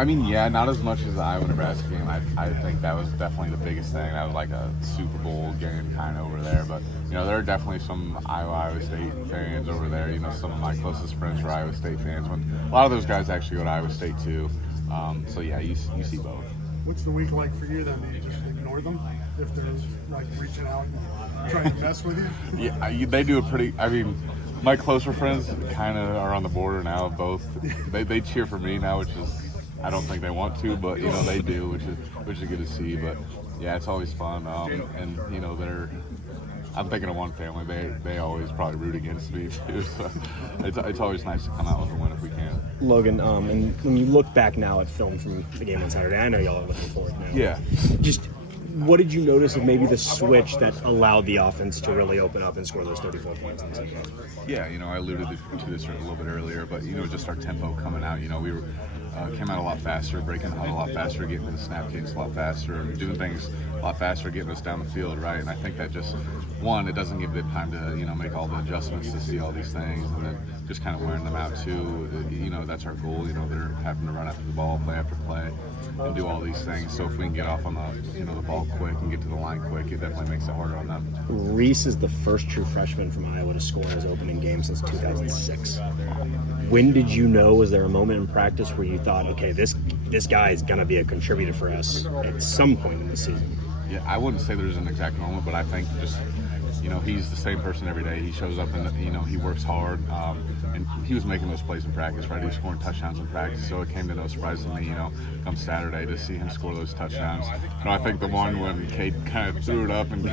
I mean, yeah, not as much as the Iowa-Nebraska game. I think that was definitely the biggest thing. That was like a Super Bowl game kind of over there. But, there are definitely some Iowa State fans over there. Some of my closest friends are Iowa State fans. A lot of those guys actually go to Iowa State too. So, yeah, you see both. What's the week like for you then? Do you just ignore them if they're like reaching out and trying to mess with you? Yeah, they do a pretty. I mean, my closer friends kind of are on the border now of both. They cheer for me now, which is I don't think they want to, but they do, which is good to see. But yeah, it's always fun. And I'm thinking of one family. They always probably root against me too. So it's always nice to come out with a win if we can. Logan, and when you look back now at film from the game on Saturday, I know y'all are looking forward now. Yeah. Just what did you notice of maybe the switch that allowed the offense to really open up and score those 34 points in the second half? Yeah, I alluded to this a little bit earlier, but just our tempo coming out. We were came out a lot faster, breaking the huddle a lot faster, getting to the snap kicks a lot faster, doing things a lot faster, getting us down the field, right? And I think that just it doesn't give them time to make all the adjustments to see all these things, and then just kind of wearing them out too. That's our goal. They're having to run after the ball, play after play, and do all these things. So if we can get off on the the ball quick and get to the line quick, it definitely makes it harder on them. Reese is the first true freshman from Iowa to score in his opening game since 2006. When did you know? Was there a moment in practice where you thought, okay, this guy is gonna be a contributor for us at some point in the season? Yeah, I wouldn't say there's an exact moment, but I think just he's the same person every day. He shows up and he works hard, and he was making those plays in practice, right? He was scoring touchdowns in practice, so it came to no surprise to me, come Saturday to see him score those touchdowns. I think the one when Cade kind of threw it up and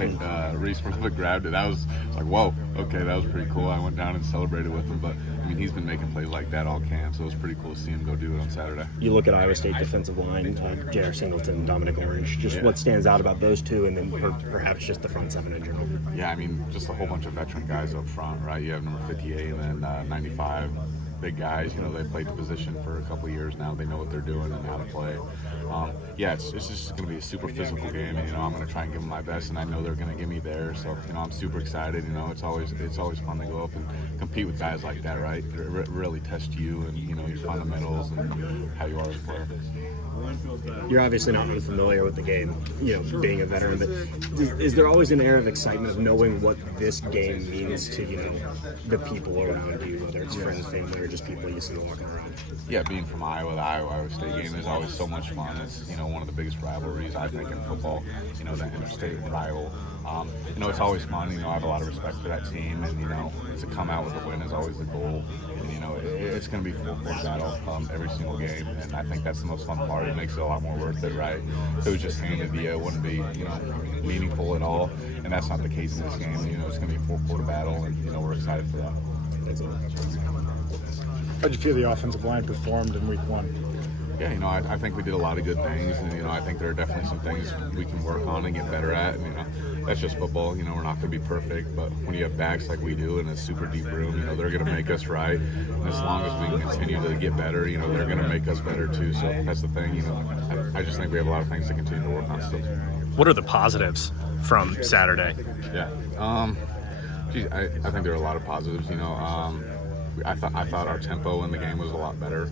Reese grabbed it, that was like, whoa, okay, that was pretty cool. I went down and celebrated with him, but he's been making plays like that all camp, so it was pretty cool to see him go do it on Saturday. You look at Iowa State defensive line, J.R. Singleton, Dominic Orange, what stands out about those two, and then perhaps just the front seven in general? Yeah, just a whole bunch of veteran guys up front, right? You have number 58 and then 95. Big guys, they played the position for a couple of years now. They know what they're doing and how to play. It's just going to be a super physical game, and I'm going to try and give them my best, and I know they're going to give me theirs. So I'm super excited. It's always fun to go up and compete with guys like that, right? Really test you and your fundamentals and how you are as a player. You're obviously not unfamiliar with the game, being a veteran, but is there always an air of excitement of knowing what this game means to the people around you, whether it's friends, family, or just people you see walking around? Yeah, being from Iowa, the Iowa State game is always so much fun. It's one of the biggest rivalries I think in football. That interstate rival. It's always fun. I have a lot of respect for that team, and to come out with a win is always the goal. And it's going to be full court battle every single game, and I think that's the most fun part. It makes it a lot more worth it, right? If it was just handed to you, it wouldn't be meaningful at all, and that's not the case in this game. It's going to be a full court battle, and we're excited for that. How'd you feel the offensive line performed in week one? Yeah, I think we did a lot of good things, and I think there are definitely some things we can work on and get better at. And that's just football. We're not going to be perfect, but when you have backs like we do in a super deep room, they're going to make us right. And as long as we can continue to get better, they're going to make us better too. So that's the thing. I just think we have a lot of things to continue to work on still. What are the positives from Saturday? Yeah, I think there are a lot of positives. I thought our tempo in the game was a lot better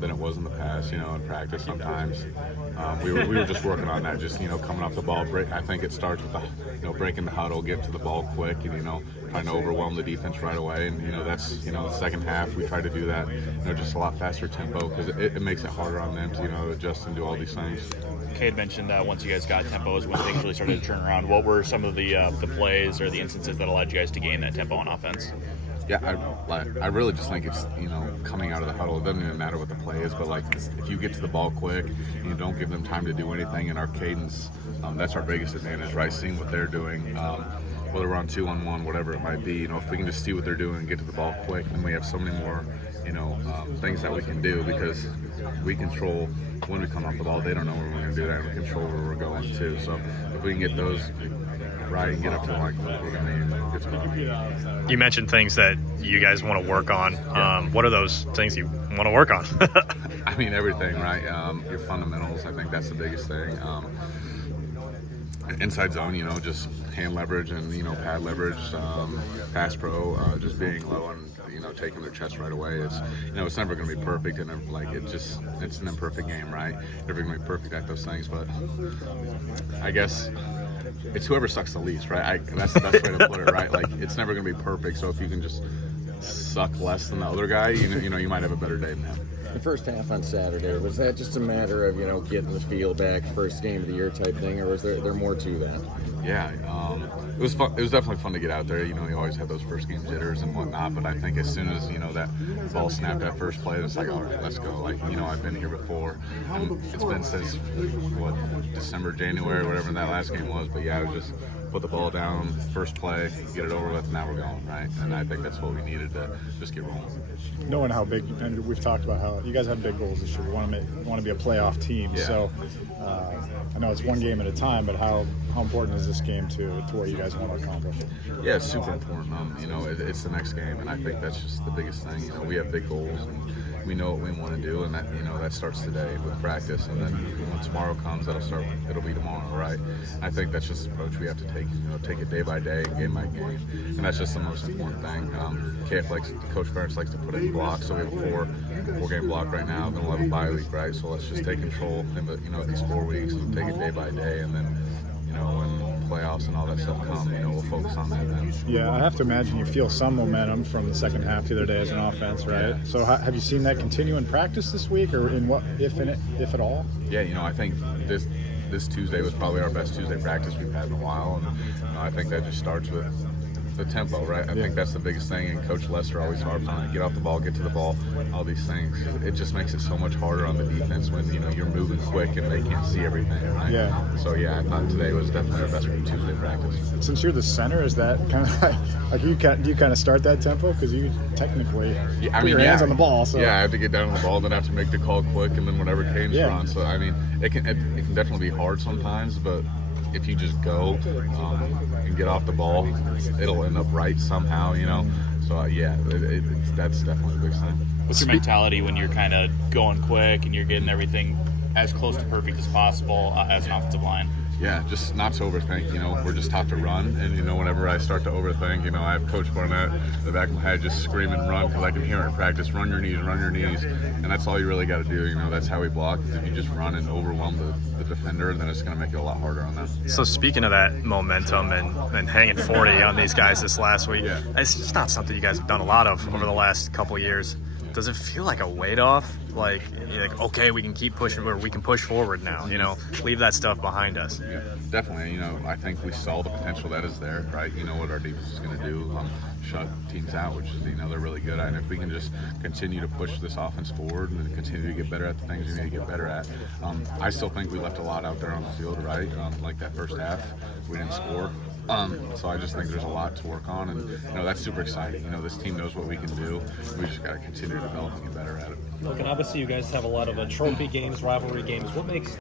than it was in the past. In practice sometimes we were just working on that. Just coming off the ball break. I think it starts with the breaking the huddle, getting to the ball quick, and trying to overwhelm the defense right away. And that's the second half we tried to do that. Just a lot faster tempo because it makes it harder on them to adjust and do all these things. Cade mentioned that once you guys got tempo is when things really started to turn around. What were some of the plays or the instances that allowed you guys to gain that tempo on offense? Yeah, I really just think it's, coming out of the huddle. It doesn't even matter what the play is, but if you get to the ball quick and you don't give them time to do anything in our cadence, that's our biggest advantage, right? Seeing what they're doing, whether we're on 2-on-1, whatever it might be, if we can just see what they're doing and get to the ball quick, then we have so many more, things that we can do because we control when we come off the ball. They don't know when we're going to do that, and we control where we're going too. So if we can get those right and get up to the line quick, we're going to be in a good spot. You mentioned things that you guys want to work on. What are those things you want to work on? Everything, right? Your fundamentals, I think that's the biggest thing. Inside zone, just hand leverage and, pad leverage, pass pro, just being low and, take them to their chest right away. It's it's never going to be perfect, and it's an imperfect game, right? Never going to be perfect at those things, but I guess it's whoever sucks the least, right? That's the best way to put it, right? Like, it's never going to be perfect, so if you can just suck less than the other guy, you might have a better day than him. The first half on Saturday, was that just a matter of, getting the feel back, first game of the year type thing, or was there more to that? Yeah, it was fun. It was definitely fun to get out there. You always have those first game jitters and whatnot, but I think as soon as that ball snapped that first play, it's like, all right, let's go. Like, I've been here before. And it's been since December, January, whatever that last game was. But yeah, it was just put the ball down, first play, get it over with, and now we're going, right? And I think that's what we needed to just get rolling. Knowing how big, and we've talked about how you guys have big goals this year. You want to be a playoff team. Yeah. So I know it's one game at a time, but how important is this game to what you guys want to accomplish? Yeah, it's super important. It's the next game, and I think that's just the biggest thing. We have big goals, and we know what we want to do, and that starts today with practice, and then when tomorrow comes, it'll be tomorrow, right? I think that's just the approach we have to take. Take it day by day, game by game, and that's just the most important thing. Coach Ferentz likes to put in blocks, so we have a four game block right now. Then we'll have a bye week, right? So let's just take control in these 4 weeks and take it day by day, and then when playoffs and all that stuff come, we'll focus on that then. Yeah, I have to imagine you feel some momentum from the second half the other day as an offense, right? Yeah. So have you seen that continue in practice this week, or in what, if at all? Yeah, I think this Tuesday was probably our best Tuesday practice we've had in a while, and I think that just starts with the tempo, right? I think that's the biggest thing, and Coach Lester always harps on it. Get off the ball, get to the ball, all these things. It just makes it so much harder on the defense when you're moving quick and they can't see everything, right? Yeah. So yeah, I thought today was definitely our best Tuesday practice. Since you're the center, is that kind of like do you kind of start that tempo, because you technically put your hands on the ball? So yeah, I have to get down on the ball, then I have to make the call quick, and then whatever Caden's on. So it can definitely be hard sometimes, but if you just go and get off the ball, it'll end up right somehow, So that's definitely a big thing. What's your mentality when you're kind of going quick and you're getting everything as close to perfect as possible as an offensive line? Yeah, just not to overthink. We're just taught to run, and whenever I start to overthink, I have Coach Barnett in the back of my head just screaming run, because I can hear it in practice. Run your knees, and that's all you really got to do. That's how we block. If you just run and overwhelm the defender, then it's going to make it a lot harder on them. So speaking of that momentum and hanging 40 on these guys this last week, it's just not something you guys have done a lot of over the last couple of years. Does it feel like a weight off? Like, you're like, okay, we can keep pushing, or we can push forward now, leave that stuff behind us. Yeah, definitely. I think we saw the potential that is there, right? What our defense is going to do, shut teams out, which is, they're really good at. And if we can just continue to push this offense forward and continue to get better at the things we need to get better at. I still think we left a lot out there on the field, right? Like that first half, we didn't score. So I just think there's a lot to work on, and that's super exciting. This team knows what we can do. We just got to continue to develop and get better at it. Logan, obviously you guys have a lot of trophy games, rivalry games. What makes